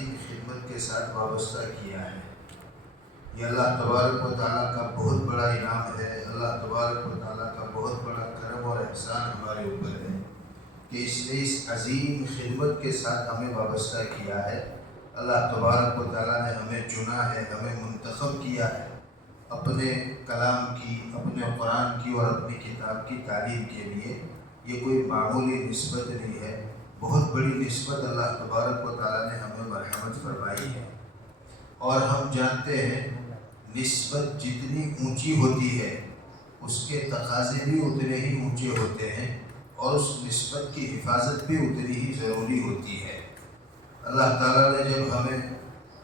عظیم خدمت کے ساتھ وابستہ کیا ہے۔ یہ اللہ تبارک و تعالیٰ کا بہت بڑا انعام ہے، اللہ تبارک و تعالیٰ کا بہت بڑا کرم اور احسان ہمارے اوپر ہے کہ اس نے اس عظیم خدمت کے ساتھ ہمیں وابستہ کیا ہے۔ اللہ تبارک و تعالیٰ نے ہمیں چنا ہے، ہمیں منتخب کیا ہے اپنے کلام کی، اپنے قرآن کی اور اپنی کتاب کی تعلیم کے لیے۔ یہ کوئی معمولی نسبت نہیں ہے، بہت بڑی نسبت اللہ تبارک و تعالیٰ نے ہمیں مرحمت فرمائی ہے۔ اور ہم جانتے ہیں نسبت جتنی اونچی ہوتی ہے اس کے تقاضے بھی اتنے ہی اونچے ہوتے ہیں اور اس نسبت کی حفاظت بھی اتنی ہی ضروری ہوتی ہے۔ اللہ تعالیٰ نے جب ہمیں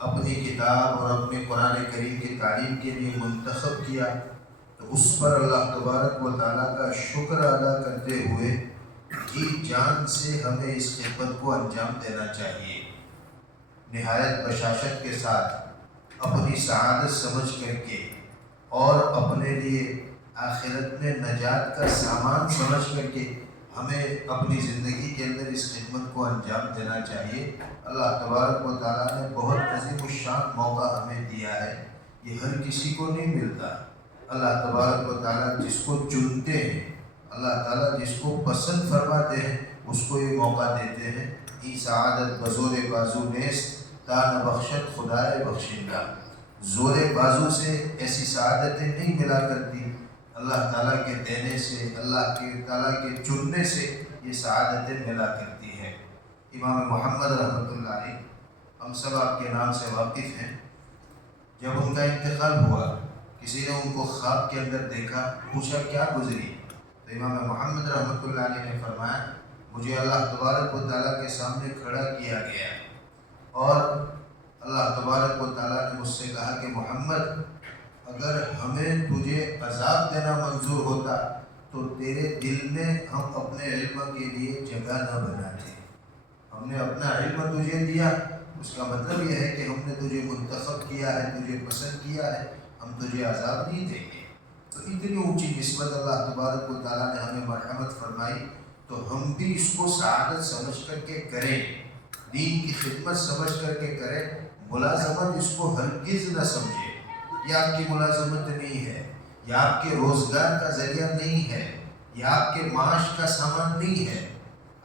اپنی کتاب اور اپنے قرآن کریم کی تعلیم کے لیے منتخب کیا تو اس پر اللہ تبارک و تعالیٰ کا شکر ادا کرتے ہوئے جی جان سے ہمیں اس خدمت کو انجام دینا چاہیے، نہایت بشاشت کے ساتھ، اپنی سعادت سمجھ کر کے اور اپنے لیے آخرت میں نجات کا سامان سمجھ کر کے ہمیں اپنی زندگی کے اندر اس خدمت کو انجام دینا چاہیے۔ اللہ تبارک و تعالیٰ نے بہت عظیم الشان موقع ہمیں دیا ہے، یہ ہر کسی کو نہیں ملتا۔ اللہ تبارک و تعالیٰ جس کو چنتے ہیں، اللہ تعالیٰ جس کو پسند فرماتے ہیں اس کو یہ موقع دیتے ہیں۔ ای سعادت بزور بازو نیست تا نہ بخشت خدائے بخشندہ۔ زور بازو سے ایسی سعادتیں نہیں ملا کرتی، اللہ تعالیٰ کے دینے سے، اللہ کے تعالیٰ کے چننے سے یہ سعادتیں ملا کرتی ہیں۔ امام محمد رحمۃ اللہ علیہ، ہم سب آپ کے نام سے واقف ہیں، جب ان کا انتقال ہوا کسی نے ان کو خواب کے اندر دیکھا، پوچھا کیا گزری، تو امام محمد رحمۃ اللہ علیہ نے فرمایا مجھے اللہ تبارک و تعالیٰ کے سامنے کھڑا کیا گیا اور اللہ تبارک و تعالیٰ نے مجھ سے کہا کہ محمد اگر ہمیں تجھے عذاب دینا منظور ہوتا تو تیرے دل میں ہم اپنے علم کے لیے جگہ نہ بناتے۔ ہم نے اپنا علم تجھے دیا، اس کا مطلب یہ ہے کہ ہم نے تجھے منتخب کیا ہے، تجھے پسند کیا ہے، ہم تجھے عذاب نہیں دیں گے۔ تو اتنی اونچی نسبت اللہ تبارک و تعالیٰ نے ہمیں مرحمت فرمائی، تو ہم بھی اس کو سعادت سمجھ کر کے کریں، دین کی خدمت سمجھ کر کے کریں۔ ملازمت اس کو ہرگز نہ سمجھے، یہ آپ کی ملازمت نہیں ہے، یہ آپ کے روزگار کا ذریعہ نہیں ہے، یہ آپ کے معاش کا سامان نہیں ہے۔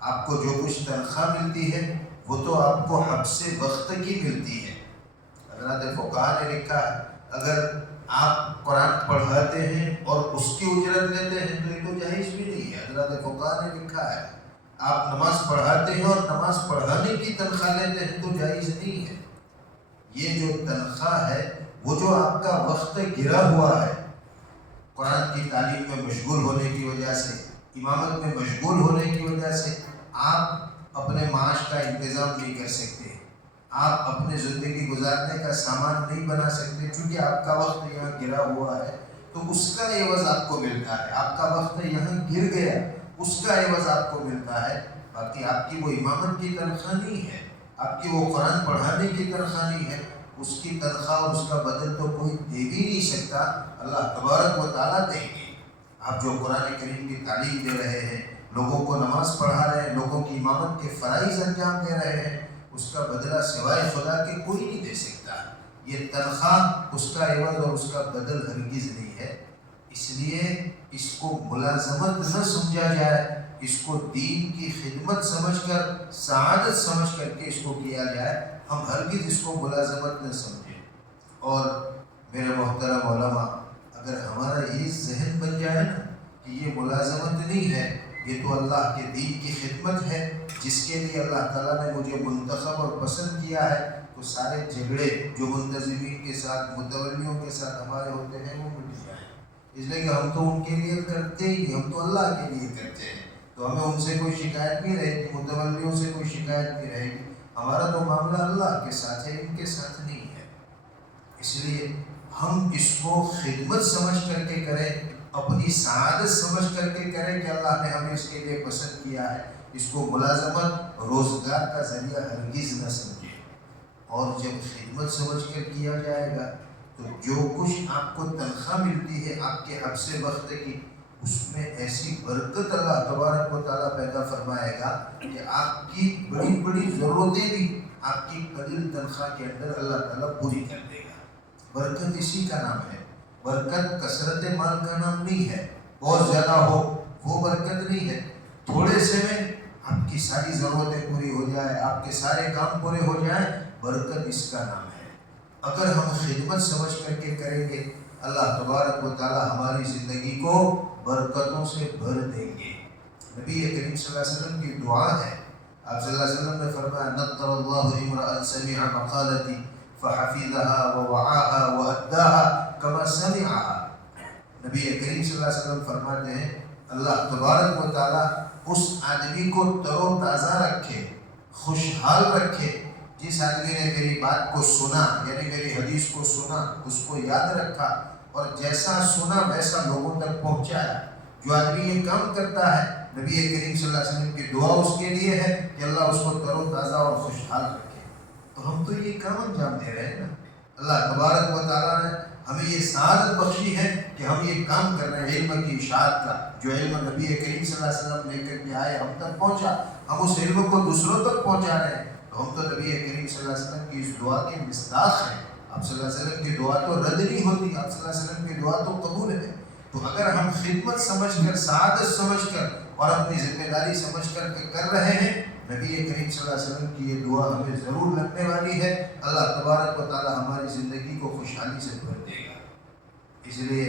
آپ کو جو کچھ تنخواہ ملتی ہے وہ تو آپ کو حبس وقت کی ملتی ہے۔ حضرات فقہاء نے لکھا اگر آپ قرآن پڑھاتے ہیں اور اس کی اجرت لیتے ہیں تو یہ تو جائز بھی نہیں ہے۔ حضرات فقہاء نے لکھا ہے آپ نماز پڑھاتے ہیں اور نماز پڑھانے کی تنخواہ لیتے ہیں تو جائز نہیں ہے۔ یہ جو تنخواہ ہے وہ جو آپ کا وقت گرا ہوا ہے قرآن کی تعلیم میں مشغول ہونے کی وجہ سے، امامت میں مشغول ہونے کی وجہ سے آپ اپنے معاش کا انتظام نہیں کر سکتے، آپ اپنے زندگی گزارنے کا سامان نہیں بنا سکتے، چونکہ آپ کا وقت یہاں گرا ہوا ہے تو اس کا عوض آپ کو ملتا ہے۔ آپ کا وقت یہاں گر گیا، اس کا عوض آپ کو ملتا ہے، باقی آپ کی وہ امامت کی تنخواہ نہیں ہے، آپ کی وہ قرآن پڑھانے کی تنخواہ نہیں ہے۔ اس کی تنخواہ اور اس کا بدل تو کوئی دے بھی نہیں سکتا، اللہ تبارک و تعالیٰ دیں گے۔ آپ جو قرآن کریم کی تعلیم دے رہے ہیں، لوگوں کو نماز پڑھا رہے ہیں، لوگوں کی امامت کے فرائض انجام دے رہے ہیں، اس کا بدلہ سوائے خدا کے کوئی نہیں دے سکتا۔ یہ تنخواہ اس کا عوض اور اس کا بدل ہرگز نہیں ہے۔ اس لیے اس کو ملازمت نہ سمجھا جائے، اس کو دین کی خدمت سمجھ کر، سعادت سمجھ کر کے اس کو کیا جائے، ہم ہرگز اس کو ملازمت نہ سمجھیں۔ اور میرے محترم علماء، اگر ہمارا یہ ذہن بن جائے نا کہ یہ ملازمت نہیں ہے، یہ تو اللہ کے دین کی خدمت ہے جس کے لیے اللہ تعالیٰ نے مجھے منتخب اور پسند کیا ہے، تو سارے جھگڑے جو منتظمین کے ساتھ، متولیوں کے ساتھ ہمارے ہوتے ہیں وہ مٹ جائیں۔ اس لیے کہ ہم تو ان کے لیے کرتے ہی، ہم تو اللہ کے لیے کرتے ہیں، تو ہمیں ان سے کوئی شکایت نہیں رہے گی، متولیوں سے کوئی شکایت نہیں رہے گی۔ ہمارا تو معاملہ اللہ کے ساتھ ہے، ان کے ساتھ نہیں ہے۔ اس لیے ہم اس کو خدمت سمجھ کر کے کریں، اپنی سعادت سمجھ کر کے کریں کہ اللہ نے ہمیں اس کے لیے پسند کیا ہے، اس کو ملازمت، روزگار کا ذریعہ ہرگز نہ سمجھیں۔ اور جب خدمت سمجھ کر کیا جائے گا تو جو کچھ آپ کو تنخواہ ملتی ہے آپ کے حبس وقت کی، اس میں ایسی برکت اللہ تبارک و تعالیٰ پیدا فرمائے گا کہ آپ کی بڑی بڑی ضرورتیں بھی آپ کی قلیل تنخواہ کے اندر اللہ تعالیٰ پوری کر دے گا۔ برکت اسی کا نام ہے۔ برکت کثرت مال کا نام نہیں ہے، بہت زیادہ ہو وہ برکت نہیں ہے۔ تھوڑے سے میں آپ کی ساری ضرورتیں پوری ہو جائے، آپ کے سارے کام پورے ہو جائیں، برکت اس کا نام ہے۔ اگر ہم خدمت سمجھ کر کے کریں گے، اللہ تبارک و تعالی ہماری زندگی کو برکتوں سے بھر دیں گے۔ نبی کریم صلی اللہ علیہ وسلم کی دعا ہے، آپ صلی اللہ علیہ وسلم نے فرمایا نضر اللہ امرأ سمع مقالتی فحفظها ووعاها وأداها كما سمعها۔ نبی کریم صلی اللہ علیہ وسلم فرماتے ہیں اللہ تبارک و تعالی اس آدمی کو تر و تازہ رکھے، خوشحال رکھے جس آدمی نے میری بات کو سنا، یعنی میری حدیث کو سنا، اس کو یاد رکھا اور جیسا سنا ویسا لوگوں تک پہنچایا۔ جو آدمی یہ کام کرتا ہے، نبی کریم صلی اللہ علیہ وسلم کی دعا اس کے لیے ہے کہ اللہ اس کو تر و تازہ اور خوشحال رکھے۔ تو ہم تو یہ کام انجام دے رہے ہیں نا۔ اللہ تبارک و تعالیٰ نے ہمیں یہ سعادت بخشی ہے کہ ہم یہ کام کر رہے ہیں علم کی اشاعت کا، جو علم نبی کریم صلی اللہ علیہ وسلم لے کر کے آئے ہم تک پہنچا، ہم اس علم کو دوسروں تک پہنچا رہے ہیں۔ تو ہم تو نبی کریم صلی اللہ علیہ وسلم کی اس دعا کے مصداق ہیں۔ آپ صلی اللہ علیہ وسلم کی دعا تو رد نہیں ہوتی، آپ صلی اللہ علیہ وسلم کی دعا تو قبول ہے۔ تو اگر ہم خدمت سمجھ کر، سعادت سمجھ کر اور اپنی ذمہ داری سمجھ کر رہے ہیں، نبی کریم صلی اللہ علیہ وسلم کی یہ دعا ہمیں ضرور لگنے والی ہے۔ اللہ تبارک و تعالی ہماری زندگی کو خوشحالی سے بھر دے گا۔ اس لیے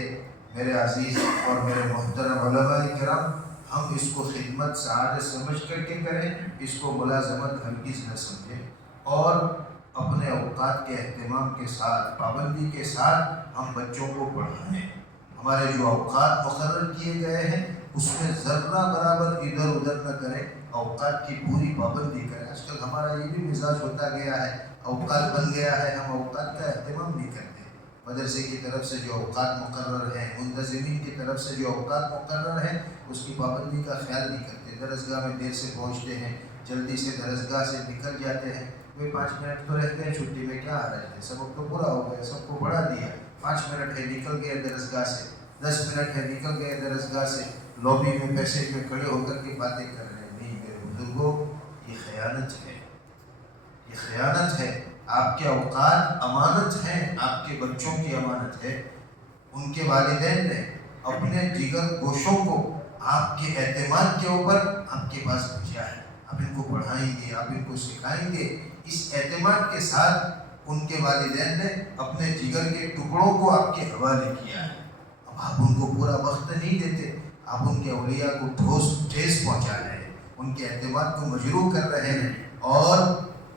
میرے عزیز اور میرے محترم علماء کرام، ہم اس کو خدمت سعادت سمجھ کر کے کریں، اس کو ملازمت ہرگز نہ سمجھیں، اور اپنے اوقات کے اہتمام کے ساتھ، پابندی کے ساتھ ہم بچوں کو پڑھائیں۔ ہمارے جو اوقات مقرر کیے گئے ہیں اس میں ذرہ برابر ادھر ادھر نہ کریں، اوقات کی پوری پابندی کریں۔ آج کل ہمارا یہ بھی مزاج ہوتا گیا ہے، اوقات بن گیا ہے، ہم اوقات کا اہتمام نہیں کرتے۔ مدرسے کی طرف سے جو اوقات مقرر ہیں، منتظمین کی طرف سے جو اوقات مقرر ہیں، اس کی پابندی کا خیال نہیں کرتے۔ درسگاہ میں دیر سے پہنچتے ہیں، جلدی سے درسگاہ سے نکل جاتے ہیں۔ کوئی 5 منٹ تو رہتے ہیں چھٹی میں، کیا حرج ہے، سبق تو پورا ہو گیا، سب کو پڑھا دیا۔ 5 منٹ ہے نکل گئے درسگاہ سے، 10 منٹ ہے نکل گئے درسگاہ سے، لابی میں پیسیج میں کھڑے ہو کر کے باتیں کر رہے ہیں۔ نہیں میرے بزرگوں، یہ خیانت ہے، یہ خیانت ہے۔ آپ کے اوقات امانت ہیں، آپ کے بچوں کی امانت ہے۔ ان کے والدین نے اپنے جگر گوشوں کو آپ کے اعتماد کے اوپر آپ کے پاس بھیجا ہے۔ آپ ان کو پڑھائیں گے، آپ ان کو سکھائیں گے، اس اعتماد کے ساتھ ان کے والدین نے اپنے جگر کے ٹکڑوں کو آپ کے حوالے کیا ہے۔ اب آپ ان کو پورا وقت نہیں دیتے، آپ ان کے اولیاء کو ٹھیس پہنچا رہے ہیں، ان کے اعتماد کو مجروح کر رہے ہیں، اور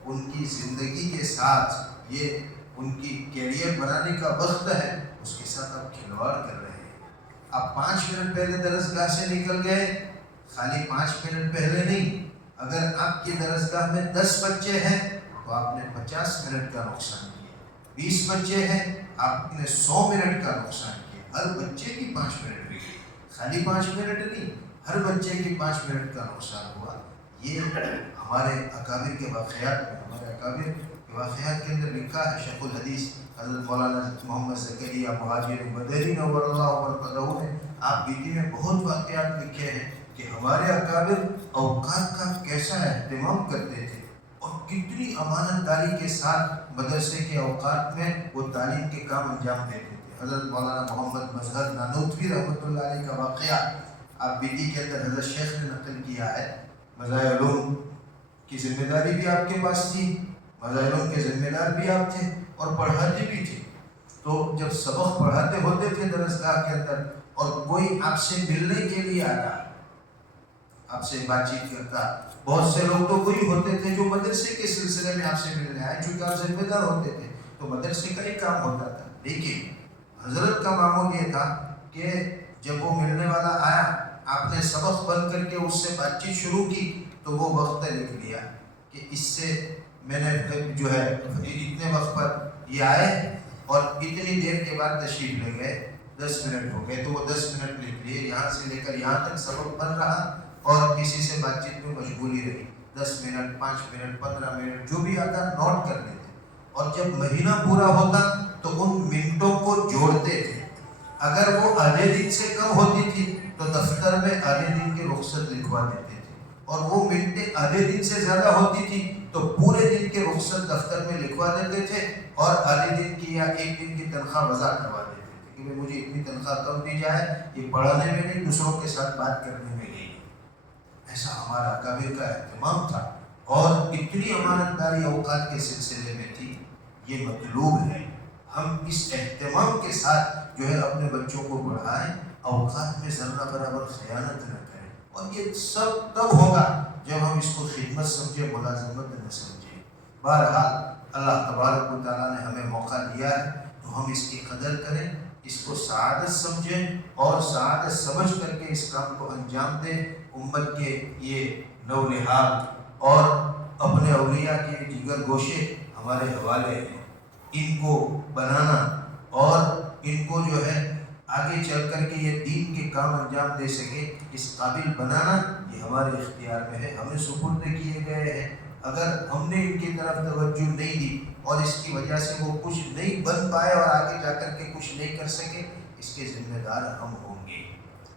ان کی زندگی کے ساتھ یہ ان کی کیریئر بنانے کا وقت ہے، اس کے ساتھ آپ کھلواڑ کر رہے ہیں۔ آپ 5 منٹ پہلے درسگاہ سے نکل گئے، خالی 5 منٹ پہلے نہیں، اگر آپ کی درسگاہ میں 10 بچے ہیں تو آپ نے 50 منٹ کا نقصان کیا، 20 بچے ہیں آپ نے 100 منٹ کا نقصان کیا۔ ہر بچے کی 5 منٹ بھی گئی، خالی 5 منٹ نہیں، ہر بچے کی 5 منٹ کا نقصان ہوا۔ یہ ہمارے اکابر کے واقعات میں، ہمارے اکابر کے واقعات کے اندر لکھا ہے۔ شیخ الحدیث حضرت مولانا محمد زکریا مہاجر مدنی نور اللہ برکتہ نے آپ بیٹی میں بہت واقعات لکھے ہیں کہ ہمارے اکابر اوقات کا کیسا اہتمام کرتے تھے اور کتنی امانت داری کے ساتھ مدرسے کے اوقات میں وہ تعلیم کے کام انجام دیتے تھے۔ حضرت مولانا محمد مظہر نانوتوی رحمۃ اللہ علیہ کا واقعہ آپ بیٹی کے اندر حضرت شیخ نے نقل کیا ہے۔ مزاح علوم کی ذمہ داری بھی آپ کے پاس تھی، مزاح علوم کے ذمہ دار بھی آپ تھے اور پڑھاتے بھی تھے۔ تو جب سبق پڑھاتے ہوتے تھے درسگاہ کے اندر اور کوئی آپ سے ملنے کے لیے آتا، آپ سے بات چیت کرتا، بہت سے لوگ تو وہی ہوتے تھے جو مدرسے کے سلسلے میں آپ سے ملنے آئے، چونکہ آپ ذمہ دار ہوتے تھے تو مدرسے کا ہی کام ہوتا تھا۔ لیکن حضرت کا معمول یہ تھا کہ جب وہ ملنے والا آیا، آپ نے سبق بند کر کے اس سے بات چیت شروع کی تو وہ وقت لکھ لیا کہ اس سے میں نے جو ہے اتنے وقت پر یہ آئے اور اتنی دیر کے بعد تشریف لے گئے، 10 منٹ ہو گئے، تو وہ 10 منٹ لکھ لیے، یہاں سے لے کر یہاں تک سبق بن رہا اور کسی سے بات چیت میں مشغولی رہی، 10 منٹ 5 منٹ 15 منٹ جو بھی آتا نوٹ کر لیتے، اور جب مہینہ پورا ہوتا تو ان منٹوں کو جوڑتے تھے۔ اگر وہ آدھے دن سے کم ہوتی تھی تو دفتر میں آدھے دن کی رخصت لکھوا دیتے تھے، اور وہ منٹیں آدھے دن سے زیادہ ہوتی تھی تو پورے دن کے رخصت دفتر میں لکھوا دیتے تھے اور آدھے دن کی یا ایک دن کی تنخواہ وضع کروا دیتے تھے کہ مجھے اتنی تنخواہ کم دی جائے، یہ پڑھانے میں نہیں دوسروں کے ساتھ بات کرنے میں گئی۔ ایسا ہمارا اکابر کا اہتمام تھا اور اتنی امانت داری اوقات کے سلسلے میں تھی۔ یہ مطلوب ہے ہم اس اہتمام کے ساتھ جو ہے اپنے بچوں کو پڑھائیں، اوقات میں ذرہ برابر خیانت نہ کریں، اور یہ سب تب ہوگا جب ہم اس کو خدمت سمجھے، ملازمت نہ سمجھیں۔ بہرحال اللہ تبارک و تعالیٰ نے ہمیں موقع دیا ہے تو ہم اس کی قدر کریں، اس کو سعادت سمجھیں اور سعادت سمجھ کر کے اس کام کو انجام دیں۔ امت کے یہ نولحاظ اور اپنے اولیاء کے دیگر گوشے ہمارے حوالے ہیں، ان کو بنانا اور ان کو جو ہے آگے چل کر کے یہ دین کے کام انجام دے سکے، اس قابل بنانا یہ ہمارے اختیار میں ہے، ہمیں سپرد کیے گئے ہیں۔ اگر ہم نے ان کی طرف توجہ نہیں دی اور اس کی وجہ سے وہ کچھ نہیں بن پائے اور آگے جا کر کے کچھ نہیں کر سکے، اس کے ذمہ دار ہم ہوں گے۔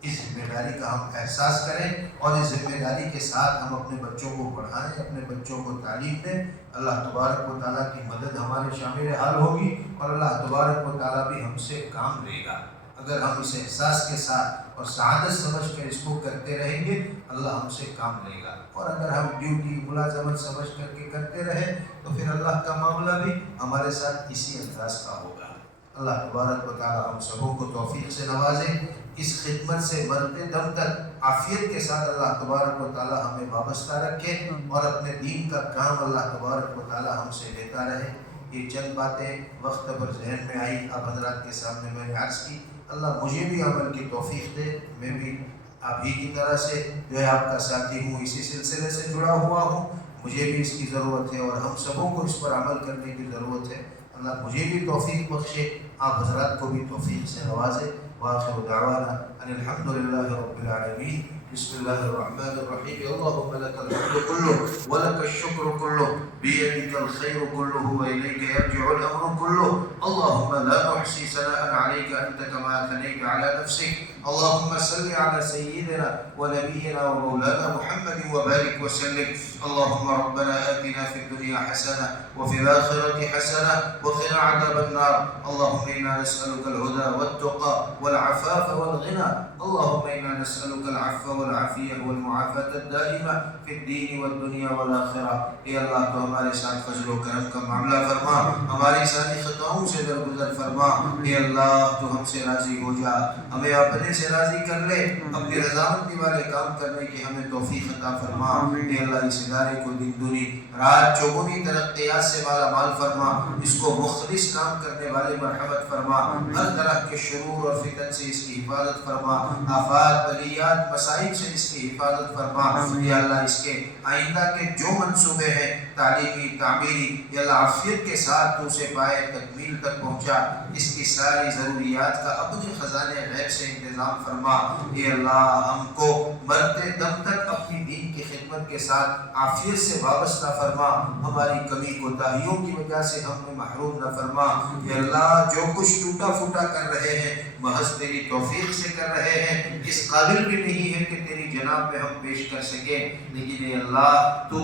اس ذمہ داری کا ہم احساس کریں اور اس ذمہ داری کے ساتھ ہم اپنے بچوں کو پڑھائیں، اپنے بچوں کو تعلیم دیں۔ اللہ تبارک و تعالیٰ کی مدد ہمارے شامل حال ہوگی اور اللہ تبارک و تعالیٰ بھی ہم سے کام لے گا۔ اگر ہم اس احساس کے ساتھ اور سعادت سمجھ کر اس کو کرتے رہیں گے، اللہ ہم سے کام لے گا۔ اور اگر ہم ڈیوٹی ملازمت سمجھ کر کے کرتے رہیں تو پھر اللہ کا معاملہ بھی ہمارے ساتھ اسی انداز کا ہوگا۔ اللہ تبارک و تعالیٰ ہم سبوں کو توفیق سے نوازے، اس خدمت سے مرتے دم تک عافیت کے ساتھ اللہ تبارک و تعالیٰ ہمیں وابستہ رکھے اور اپنے دین کا کام اللہ تبارک و تعالیٰ ہم سے لیتا رہے۔ یہ چند باتیں وقت پر ذہن میں آئی، آپ حضرات کے سامنے میں نے عرض کی۔ اللہ مجھے بھی عمل کی توفیق دے، میں بھی آپ ہی کی طرح سے جو ہے آپ کا ساتھی ہوں، اسی سلسلے سے جڑا ہوا ہوں، مجھے بھی اس کی ضرورت ہے اور ہم سبوں کو اس پر عمل کرنے کی ضرورت ہے۔ اللہ مجھے بھی توفیق بخشے، آپ حضرات کو بھی توفیق سے نوازے۔ وآخر دعوانا ان الحمد للہ رب العالمین۔ بسم اللہ الرحمن الرحیم۔ اللہم لک الحمد کلہ ولک الشکر کلہ بیدک الخیر کلہ والیک یرجع الامر کلہ۔ اللہم لا نحصی ثناء علیک انت کما اثنیت علی نفسک۔ اللہم صل علی سیدنا ونبینا ومولانا محمد وبارک وسلم۔ اللہم ربنا آتنا فی الدنیا حسنہ وفی الآخرة حسنہ وقنا عذاب النار۔ اللہم انا نسألک الہدى والتقى والعفاف والغنى۔ اللہم انا نسألک العفو والعافیہ والمعافاة الدائمہ فی الدین والدنیا والآخرہ۔ اے اللہ تو ہمارے ساتھ فضل و کرم کا معاملہ فرما، ہماری ساری خطاؤں سے درگزر فرما۔ اے اللہ تو ہم سے راضی ہو جا، ہمیں اپنے سے راضی کر لے، اپنی رضامندی والے کام کرنے کی ہمیں توفیق عطا فرما۔ اے اللہ اس ادارے کو دن دنی رات چوگنی ترقیات سے مالا مال فرما، اس کو مخلص کام کرنے والے مرحمت فرما، ہر طرح کے شرور اور فتن سے اس کی حفاظت فرما، آفات بلیات مصائب سے اس کی حفاظت فرما۔ اے اللہ اس کے آئندہ کے جو منصوبے ہیں تعلیمی تعمیری، یا اللہ عافیت کے ساتھ تو اسے پائے تکمیل تک پہنچا، اس کی ساری ضروریات کا اپنے خزانے غیب سے انتظام فرما۔ اے اللہ ہم کو مرتے دم تک اپنی دین کی خدمت کے ساتھ عافیت سے وابستہ فرما، ہماری کمی کوتاہیوں کی وجہ سے ہمیں محروم نہ فرما۔ اے اللہ جو کچھ ٹوٹا پھوٹا کر رہے ہیں محض تیری توفیق سے کر رہے ہیں، اس قابل بھی نہیں ہے کہ تیری جناب میں ہم پیش کر سکیں، لیکن اے اللہ تو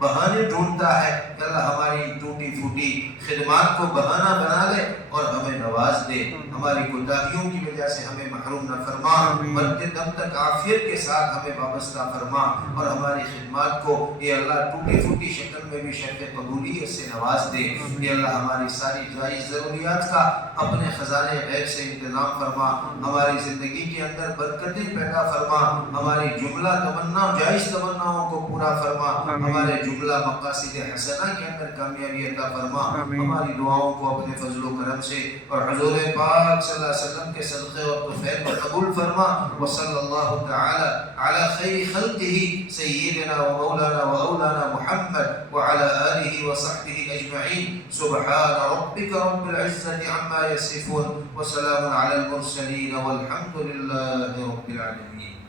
بہانے ڈھونڈتا ہے۔ اے اللہ ہماری ٹوٹی پھوٹی خدمات کو بہانہ بنا لے اور ہمیں نواز دے، ہماری کوتاہیوں کی وجہ سے ہمیں محروم نہ فرما، مرتے دم تک عافیت کے ساتھ ہمیں وابستہ فرما اور ہماری خدمات کو اے اللہ ٹوٹی پھوٹی شکل میں بھی شرط قبولیت سے نواز دے۔ اے اللہ ہماری ساری جائز ضروریات کا اپنے خزانے غیب سے انتظام فرما، ہماری زندگی کے اندر برکتیں پیدا فرما، ہماری جملہ تمنا جائز تمناؤں کو پورا فرما، ہمارے جملہ مقاصد حسنہ کے اندر کامیابی عطا فرما، ہماری دعاؤں کو اپنے فضل و کرم سے اور حضور پاک صلی اللہ علیہ وسلم کے صدقے اور طفیل میں قبول فرما۔ وصلی اللہ تعالی علی خیر خلقہ سیدنا و مولانا و اولانا محمد وعلی آلہ وصحبہ اجمعین۔ سبحان ربک رب العزة عما یصفون وسلام علی المرسلین والحمد للہ رب العالمین۔